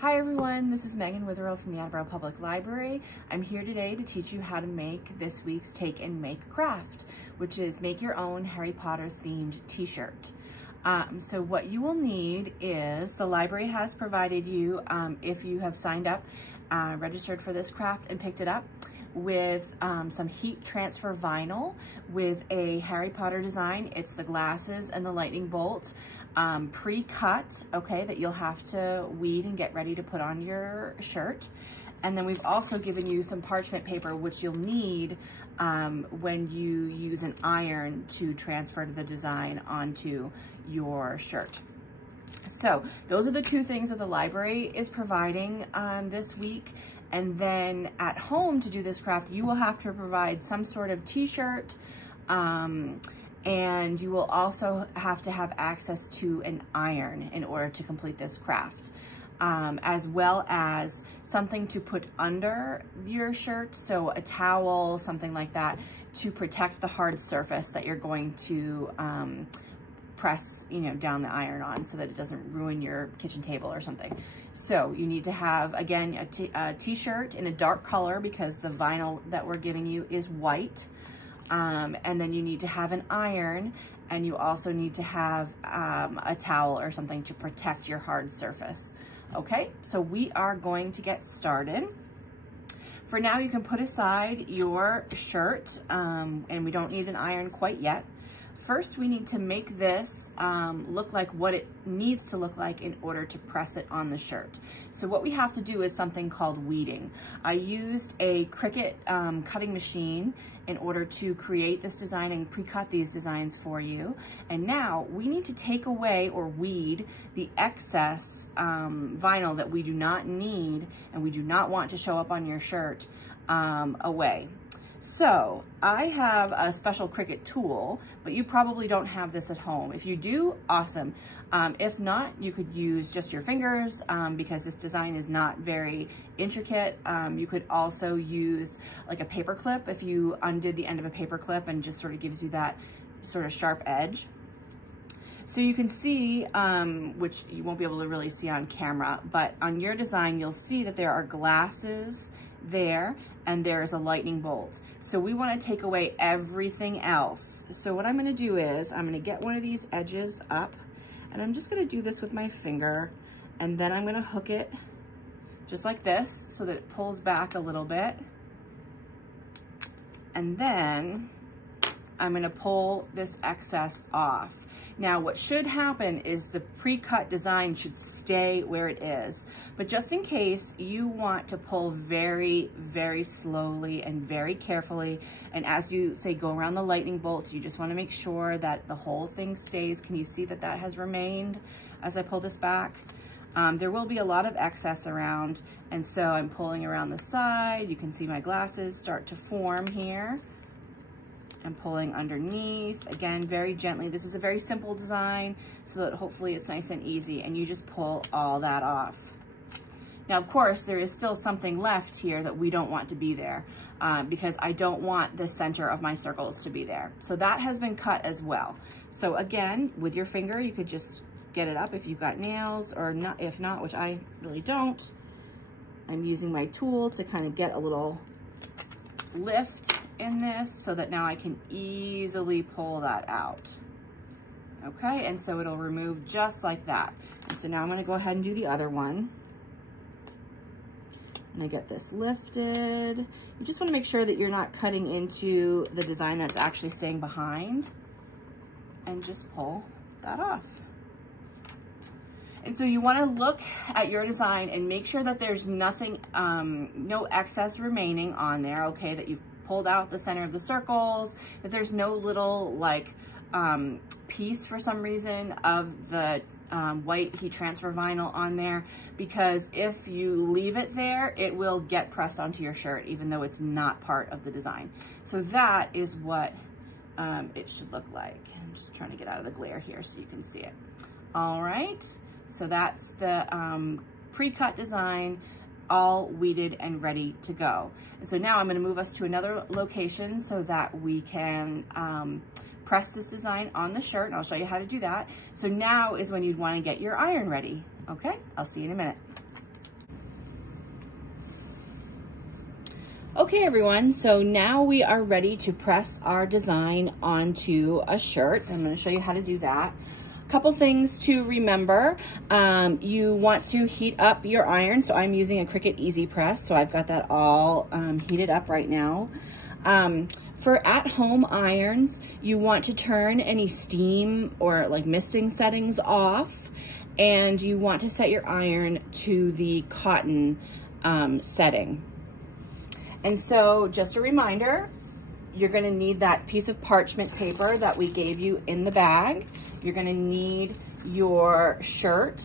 Hi everyone, this is Megan Witherell from the Attleboro Public Library. I'm here today to teach you how to make this week's Take and Make craft, which is make your own Harry Potter themed t-shirt. So what you will need is, the library has provided you, if you have signed up, registered for this craft and picked it up, with some heat transfer vinyl with a Harry Potter design. It's the glasses and the lightning bolt, pre-cut, okay, that you'll have to weed and get ready to put on your shirt. And then we've also given you some parchment paper, which you'll need when you use an iron to transfer the design onto your shirt. So those are the two things that the library is providing this week. And then at home, to do this craft, you will have to provide some sort of t-shirt, and you will also have to have access to an iron in order to complete this craft, as well as something to put under your shirt, so a towel, something like that, to protect the hard surface that you're going to press, down the iron on, so that it doesn't ruin your kitchen table or something. So you need to have, again, a t-shirt in a dark color, because the vinyl that we're giving you is white. And then you need to have an iron, and you also need to have a towel or something to protect your hard surface. Okay, so we are going to get started. For now, you can put aside your shirt, and we don't need an iron quite yet. First, we need to make this look like what it needs to look like in order to press it on the shirt. So what we have to do is something called weeding. I used a Cricut cutting machine in order to create this design and pre-cut these designs for you. And now we need to take away or weed the excess vinyl that we do not need and we do not want to show up on your shirt away. So I have a special Cricut tool, but you probably don't have this at home. If you do, awesome. If not, you could use just your fingers, because this design is not very intricate. You could also use like a paper clip if you undid the end of a paper clip, and just sort of gives you that sort of sharp edge. So you can see, which you won't be able to really see on camera, but on your design, you'll see that there are glasses there, and there's a lightning bolt. So we want to take away everything else. So what I'm going to do is I'm going to get one of these edges up, and I'm just going to do this with my finger, and then I'm going to hook it just like this so that it pulls back a little bit. And then I'm going to pull this excess off. Now, what should happen is the pre-cut design should stay where it is. But just in case, you want to pull very, very slowly and very carefully. And as you say, go around the lightning bolts, you just want to make sure that the whole thing stays. Can you see that that has remained as I pull this back? There will be a lot of excess around, and so I'm pulling around the side. You can see my glasses start to form here. I'm pulling underneath, again, very gently. This is a very simple design, so that hopefully it's nice and easy, and you just pull all that off. Now, of course, there is still something left here that we don't want to be there, because I don't want the center of my circles to be there. So that has been cut as well. So again, with your finger, you could just get it up if you've got nails, or not, if not, which I really don't. I'm using my tool to kind of get a little lift in this, so that now I can easily pull that out. Okay, and so it'll remove just like that. And so now I'm going to go ahead and do the other one. And I get this lifted. You just want to make sure that you're not cutting into the design that's actually staying behind, and just pull that off. And so you want to look at your design and make sure that there's nothing, no excess remaining on there, okay, that you've pulled out the center of the circles, that there's no little like piece for some reason of the white heat transfer vinyl on there, because if you leave it there, it will get pressed onto your shirt even though it's not part of the design. So that is what it should look like. I'm just trying to get out of the glare here so you can see it. All right, so that's the pre-cut design, all weeded and ready to go. And so now I'm going to move us to another location so that we can press this design on the shirt, and I'll show you how to do that. So now is when you'd want to get your iron ready. Okay, I'll see you in a minute. Okay everyone, so now we are ready to press our design onto a shirt. I'm going to show you how to do that. A couple things to remember. You want to heat up your iron. So I'm using a Cricut Easy Press, so I've got that all heated up right now. For at-home irons, you want to turn any steam or like misting settings off, and you want to set your iron to the cotton setting. And so just a reminder, you're gonna need that piece of parchment paper that we gave you in the bag. You're gonna need your shirt,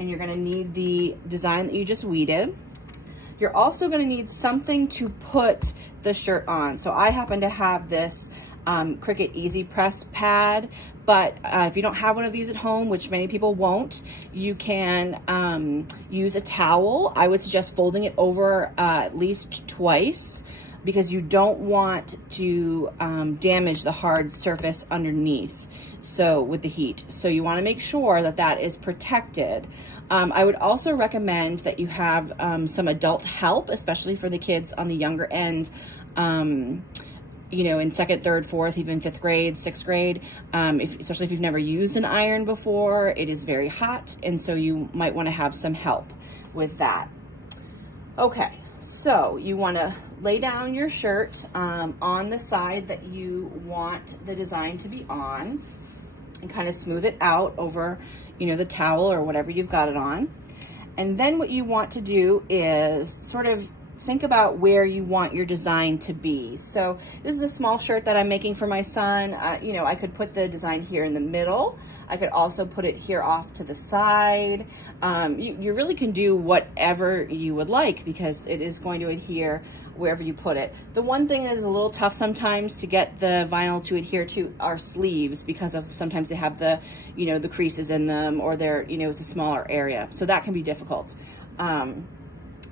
and you're gonna need the design that you just weeded. You're also gonna need something to put the shirt on. So I happen to have this Cricut Easy Press pad, but if you don't have one of these at home, which many people won't, you can use a towel. I would suggest folding it over at least twice, because you don't want to damage the hard surface underneath, so with the heat. So you want to make sure that that is protected. I would also recommend that you have some adult help, especially for the kids on the younger end, you know, in 2nd, 3rd, 4th, even 5th grade, 6th grade, especially if you've never used an iron before. It is very hot, and so you might want to have some help with that. Okay, so you want to lay down your shirt on the side that you want the design to be on, and kind of smooth it out over, you know, the towel or whatever you've got it on. And then what you want to do is sort of think about where you want your design to be. So this is a small shirt that I'm making for my son. You know, I could put the design here in the middle. I could also put it here off to the side. You really can do whatever you would like, because it is going to adhere wherever you put it. The one thing that is a little tough sometimes to get the vinyl to adhere to are sleeves, because of sometimes they have the, you know, the creases in them, or they're, you know, it's a smaller area. So that can be difficult.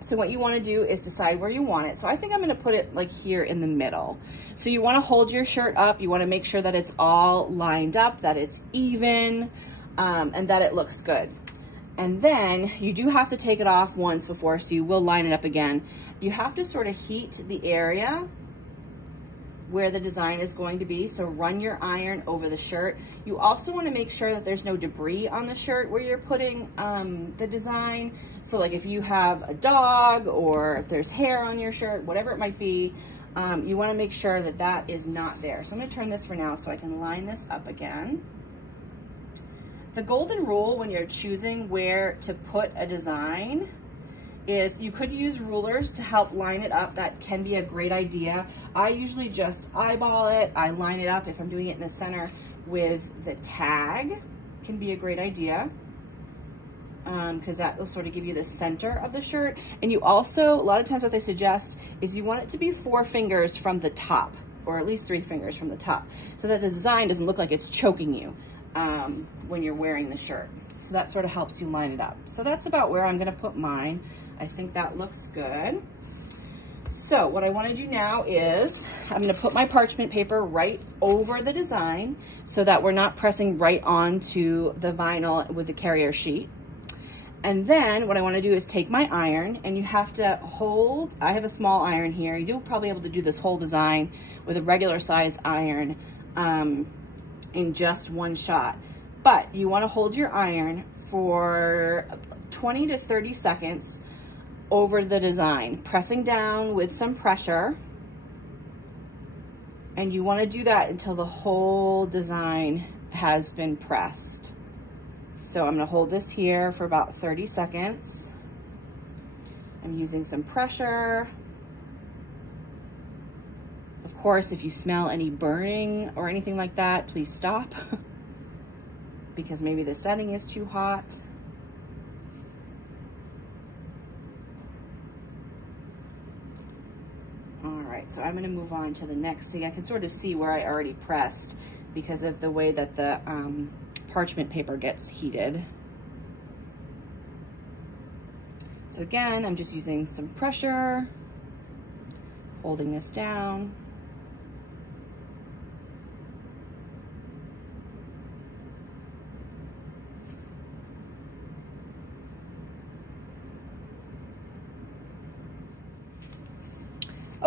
So what you want to do is decide where you want it. So I think I'm going to put it like here in the middle. So you want to hold your shirt up. You want to make sure that it's all lined up, that it's even, and that it looks good. And then you do have to take it off once before, so you will line it up again. You have to sort of heat the area where the design is going to be. So run your iron over the shirt. You also want to make sure that there's no debris on the shirt where you're putting the design. So like if you have a dog, or if there's hair on your shirt, whatever it might be, you want to make sure that that is not there. So I'm going to turn this for now so I can line this up again. The golden rule when you're choosing where to put a design is you could use rulers to help line it up. That can be a great idea. I usually just eyeball it. I line it up if I'm doing it in the center with the tag. Can be a great idea, because that will sort of give you the center of the shirt. And you also, a lot of times what they suggest is you want it to be 4 fingers from the top, or at least 3 fingers from the top, so that the design doesn't look like it's choking you when you're wearing the shirt. So that sort of helps you line it up. So that's about where I'm gonna put mine. I think that looks good. So what I wanna do now is I'm gonna put my parchment paper right over the design so that we're not pressing right onto the vinyl with the carrier sheet. And then what I wanna do is take my iron, and you have to hold, I have a small iron here. You'll probably be able to do this whole design with a regular size iron in just one shot. But you want to hold your iron for 20 to 30 seconds over the design, pressing down with some pressure. And you want to do that until the whole design has been pressed. So I'm going to hold this here for about 30 seconds. I'm using some pressure. Of course, if you smell any burning or anything like that, please stop. Because maybe the setting is too hot. All right, so I'm gonna move on to the next. See, I can sort of see where I already pressed because of the way that the parchment paper gets heated. So again, I'm just using some pressure, holding this down.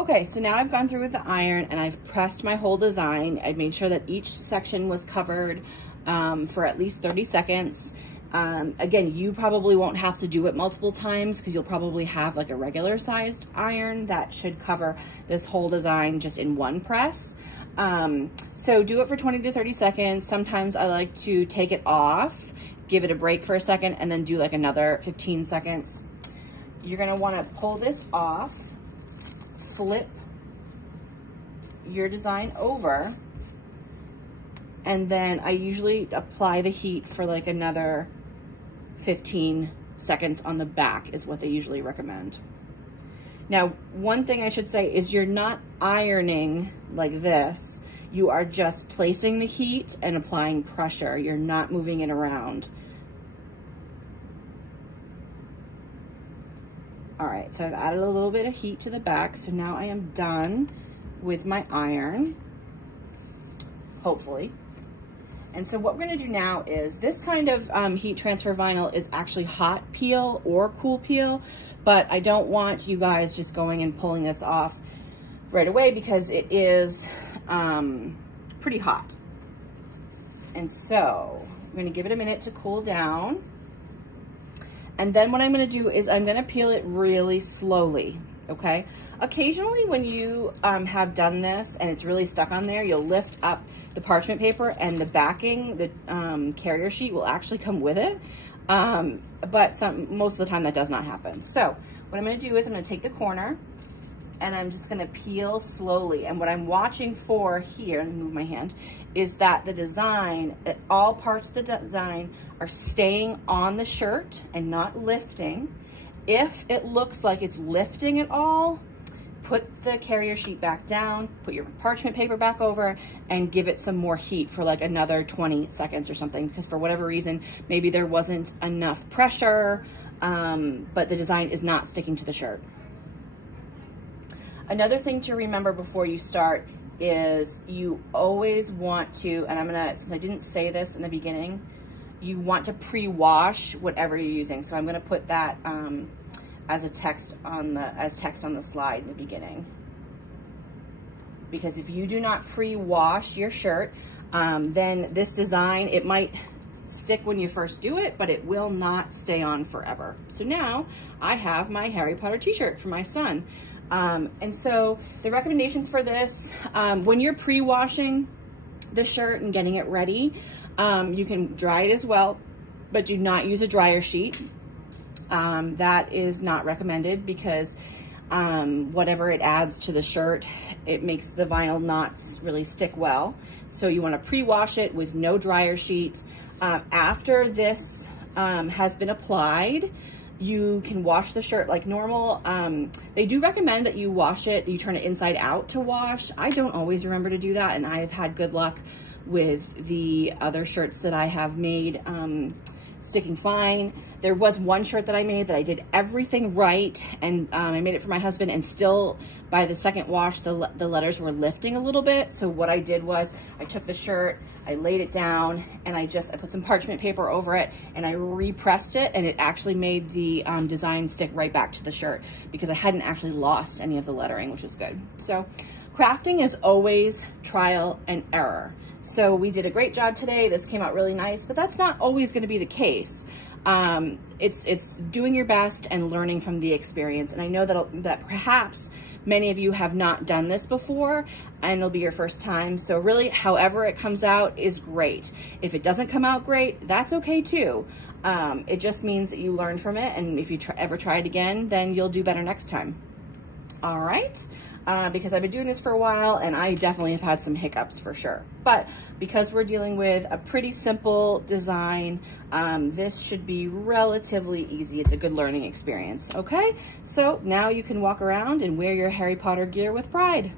Okay, so now I've gone through with the iron and I've pressed my whole design. I made sure that each section was covered for at least 30 seconds. Again, you probably won't have to do it multiple times because you'll probably have like a regular sized iron that should cover this whole design just in one press. So do it for 20 to 30 seconds. Sometimes I like to take it off, give it a break for a second, and then do like another 15 seconds. You're gonna wanna pull this off, flip your design over, and then I usually apply the heat for like another 15 seconds on the back is what they usually recommend. Now, one thing I should say is you're not ironing like this. You are just placing the heat and applying pressure. You're not moving it around. All right, so I've added a little bit of heat to the back. So now I am done with my iron, hopefully. And so what we're gonna do now is this kind of heat transfer vinyl is actually hot peel or cool peel, but I don't want you guys just going and pulling this off right away because it is pretty hot. And so I'm gonna give it a minute to cool down. And then what I'm gonna do is I'm gonna peel it really slowly, okay? Occasionally when you have done this and it's really stuck on there, you'll lift up the parchment paper and the backing, the carrier sheet will actually come with it. But most of the time that does not happen. So what I'm gonna do is I'm gonna take the corner and I'm just gonna peel slowly. And what I'm watching for here, and move my hand, is that the design, all parts of the design are staying on the shirt and not lifting. If it looks like it's lifting at all, put the carrier sheet back down, put your parchment paper back over, and give it some more heat for like another 20 seconds or something, because for whatever reason, maybe there wasn't enough pressure, but the design is not sticking to the shirt. Another thing to remember before you start is you always want to, and I'm gonna, since I didn't say this in the beginning, you want to pre-wash whatever you're using. So I'm gonna put that as text on the slide in the beginning. Because if you do not pre-wash your shirt, then this design, it might stick when you first do it, but it will not stay on forever. So now I have my Harry Potter t-shirt for my son. And so the recommendations for this, when you're pre-washing the shirt and getting it ready, you can dry it as well, but do not use a dryer sheet. That is not recommended because whatever it adds to the shirt, it makes the vinyl not really stick well. So you want to pre-wash it with no dryer sheet. After this has been applied, you can wash the shirt like normal. They do recommend that you wash it, you turn it inside out to wash. I don't always remember to do that, and I've had good luck with the other shirts that I have made sticking fine. There was one shirt that I made that I did everything right, and I made it for my husband, and still by the second wash the letters were lifting a little bit. So what I did was I took the shirt, I laid it down, and I put some parchment paper over it, and I repressed it, and it actually made the design stick right back to the shirt because I hadn't actually lost any of the lettering, which was good. So crafting is always trial and error. So we did a great job today. This came out really nice, but that's not always going to be the case. It's doing your best and learning from the experience. And I know that perhaps many of you have not done this before and it'll be your first time. So really, however it comes out is great. If it doesn't come out great, that's okay too. It just means that you learn from it. And if you ever try it again, then you'll do better next time. All right. Because I've been doing this for a while and I definitely have had some hiccups for sure. But because we're dealing with a pretty simple design, this should be relatively easy. It's a good learning experience, okay? So now you can walk around and wear your Harry Potter gear with pride.